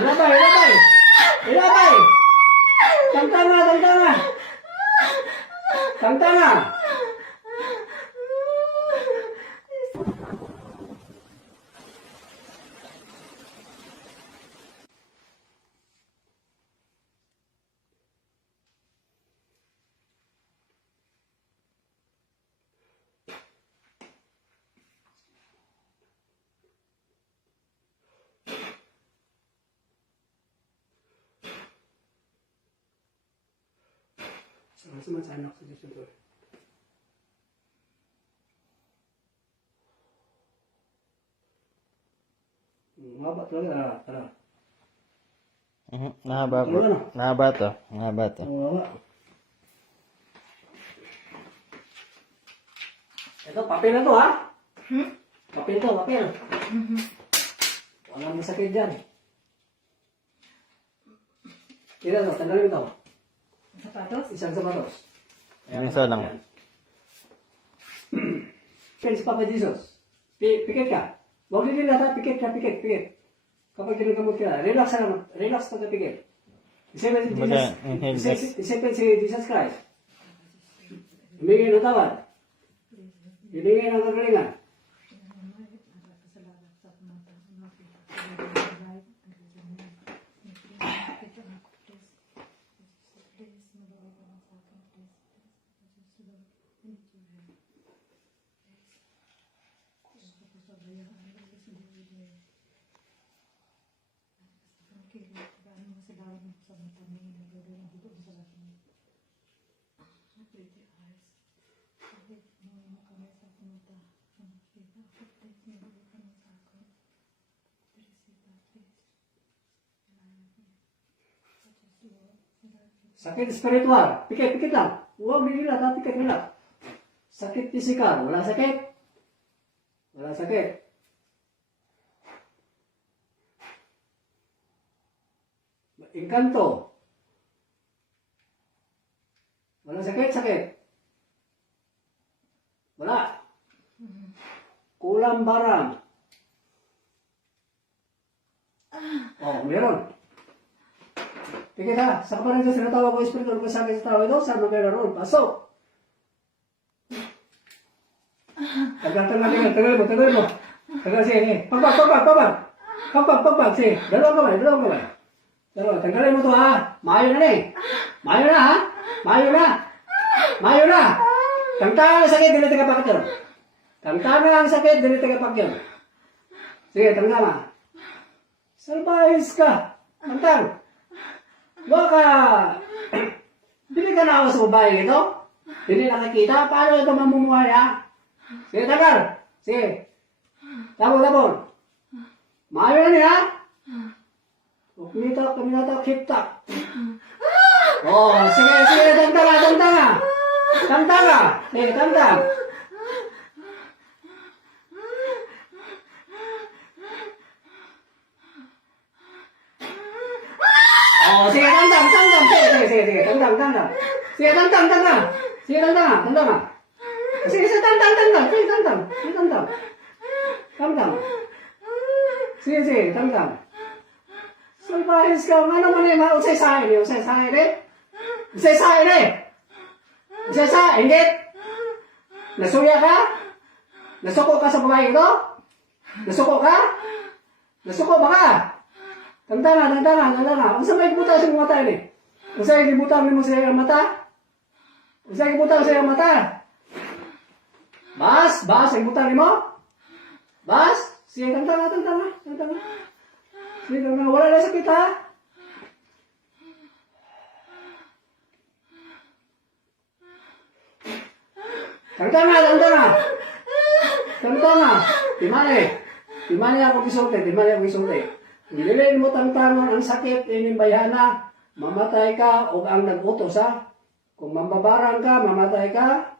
Ilabay, ilabay. Ilabay. Tangtanga, tangtanga. Tangtanga. Sama-sama sa anak sa Diyos ito. Mahaba talaga. Tara. Nahaba po. Nahaba to. Nahaba to. Mahaba. Ito, papel na to ha? Papel to, papel. Walang masakit dyan. Kira to, tanggalin ito. Sapatos? Isang sapatos. Isa lang. Pen si Papa Jesus. Pikit ka. Huwag din nila, pikit ka, pikit. Kapag ginagamot ka, relax lang. Relax pagka pikit. Isipin si Jesus Christ. Humingi ng tawad. Hiningi ng kagalingan. Sakit spiritual, pikit lang. Huwag nila, pikit nila. Sakit pisikal, wala sakit. Wala sakit. Engkanto. Wala sakit. Wala. Kulang barang. Oh, meron. Pikit ha, sa kapanan sa sinatawag ko espiritu ng sakit sa tao ito, saan magkakaroon? Pasok! Tagal mo. Tagal, sige. Pagbag, sige. Dalawang kamay. Tanggalin mo to ha. Mayo na eh. Mayo na. Tangtang ang sakit, dili taga pakit. Tangtang ang sakit, dili taga pakit. Sige, tanggal na. Salbahis ka. Tangtang. Baka, dili ka na ako sa babae ito? Dili nakakita? Paano ito mamumuhay ha? Sige, tagal. Sige. Tabol. Mayo na niya. Kuminata, kip-tak. Oh, sige, tantanga. Sige, tantang. Oh, sige, tantang. Sige, tantang. Sige, tantang. Sige, tantang. Sige, tantang. Salbahis ka, ano mo na usay sahin eh. Hindi. Nasuya ka? Nasuko ka sa babae ito? Nasuko ba ka? Tantanga. Ang sabay buta sa mata ini. Usay ibutang mo sa iyong mata? Bas, ibutang mo? Bas? Sige, tantanga. Sige, wala na sakit ha? Tantanga. Timani ako gisulti. Nililin mo tangtangon ang sakit, inimbayana, mamatay ka, o ang nag-utos ha? Kung mambabarang ka, mamatay ka.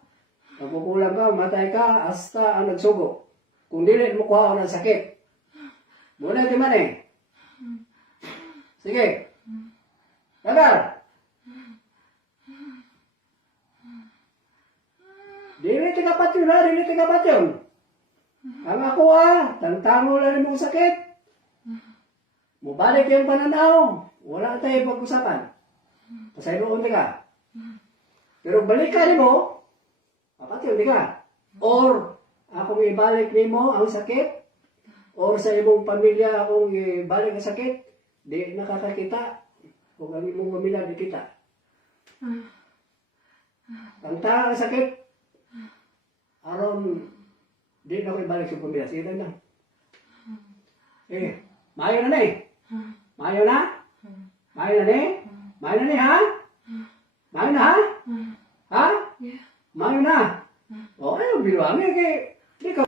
Pagkukulang ka, mamatay ka, hasta ang nagsugo. Kung dili mo kuha ng sakit. Muna timani. Sige. Tagal. Dili tigapat yun. Ang ako tangtango lang mong sakit. Mubalik yung pananaw. Wala tayo pag-usapan. Pasayloon ka. Pero balikan mo, papatyon ka. Or, akong ibalik nimo ang sakit, or sa imong pamilya akong ibalik ang sakit, di nakakakita, kung ang imong pamilya di kita. Kanta ang sakit, aron, di na ko ibalik sa pamilya. Sige lang. Eh, mayo na eh. Mayo na? Mayo na ni? Mayo na ni ha? Mayo na ha? Ha? Mayo na? O, ayaw biluangin kay, di ka